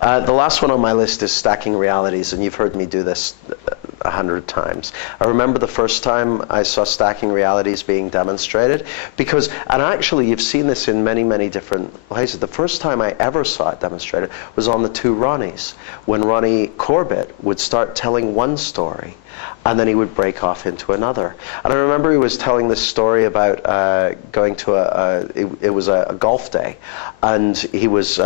The last one on my list is stacking realities, and you've heard me do this 100 times. I remember the first time I saw stacking realities being demonstrated, because, and actually you've seen this in many, many different places. The first time I ever saw it demonstrated was on the two Ronnies, when Ronnie Corbett would start telling one story, and then he would break off into another. And I remember he was telling this story about going to it was a golf day, and he was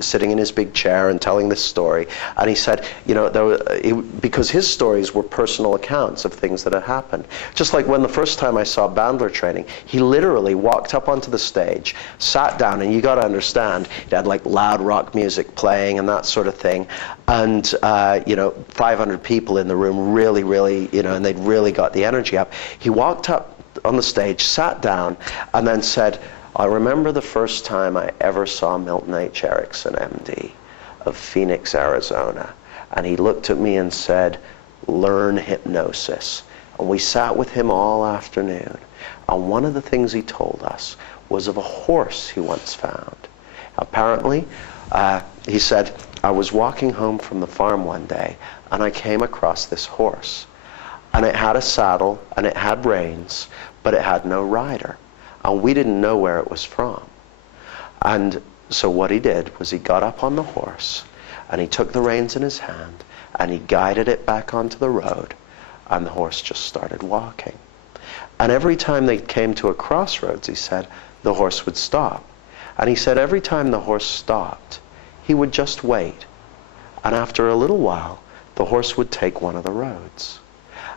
sitting in his big chair and telling this story, and he said, you know, because his stories were personal accounts of things that had happened. Just like when the first time I saw Bandler training, he literally walked up onto the stage, sat down, and you got to understand, he had like loud rock music playing and that sort of thing, and you know, 500 people in the room, really, you know, and they'd really got the energy up. He walked up on the stage, sat down, and then said, I remember the first time I ever saw Milton H. Erickson, MD, of Phoenix, Arizona. And he looked at me and said, learn hypnosis. And we sat with him all afternoon. And one of the things he told us was of a horse he once found. Apparently, he said, I was walking home from the farm one day, and I came across this horse. And it had a saddle, and it had reins, but it had no rider. And we didn't know where it was from. And so what he did was he got up on the horse, and he took the reins in his hand, and he guided it back onto the road, and the horse just started walking. And every time they came to a crossroads, he said, the horse would stop. And he said every time the horse stopped, he would just wait. And after a little while, the horse would take one of the roads.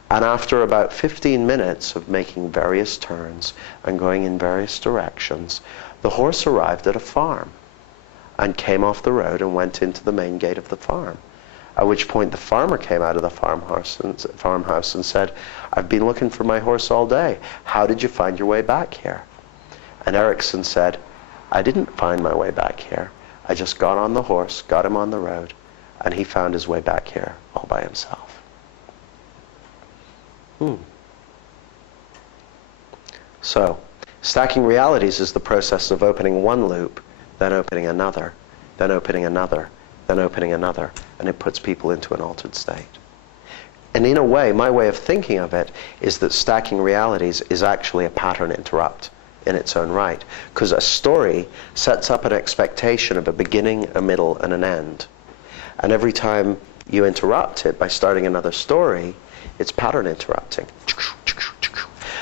And after about 15 minutes of making various turns and going in various directions, the horse arrived at a farm and came off the road and went into the main gate of the farm. At which point the farmer came out of the farmhouse and said, I've been looking for my horse all day. How did you find your way back here? And Erickson said, I didn't find my way back here. I just got on the horse, got him on the road, and he found his way back here all by himself. So, stacking realities is the process of opening one loop, then opening another, then opening another, then opening another, and it puts people into an altered state. And in a way, my way of thinking of it is that stacking realities is actually a pattern interrupt in its own right, because a story sets up an expectation of a beginning, a middle, and an end. And every time you interrupt it by starting another story, it's pattern interrupting.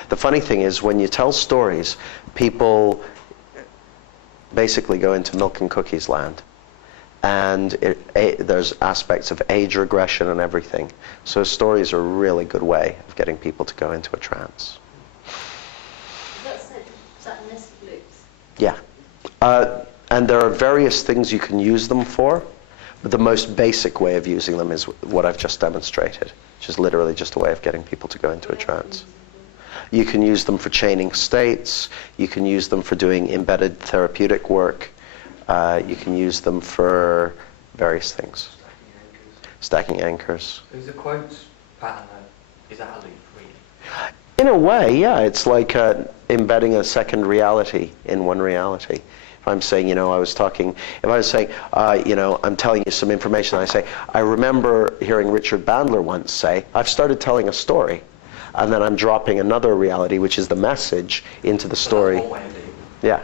The funny thing is, when you tell stories, people basically go into milk and cookies land. And there's aspects of age regression and everything. So stories are a really good way of getting people to go into a trance. Is that nested loops? Yeah. And there are various things you can use them for, but the most basic way of using them is what I've just demonstrated, which is literally just a way of getting people to go into a trance. You can use them for chaining states. You can use them for doing embedded therapeutic work. You can use them for various things. Stacking anchors. Is the quote pattern, is that a loop, really? In a way, yeah. It's like embedding a second reality in one reality. If I'm saying, you know, if I was saying, you know, I'm telling you some information, and I say, I remember hearing Richard Bandler once say, I've started telling a story. And then I'm dropping another reality, which is the message, into the story. So that's one way of doing it. Yeah.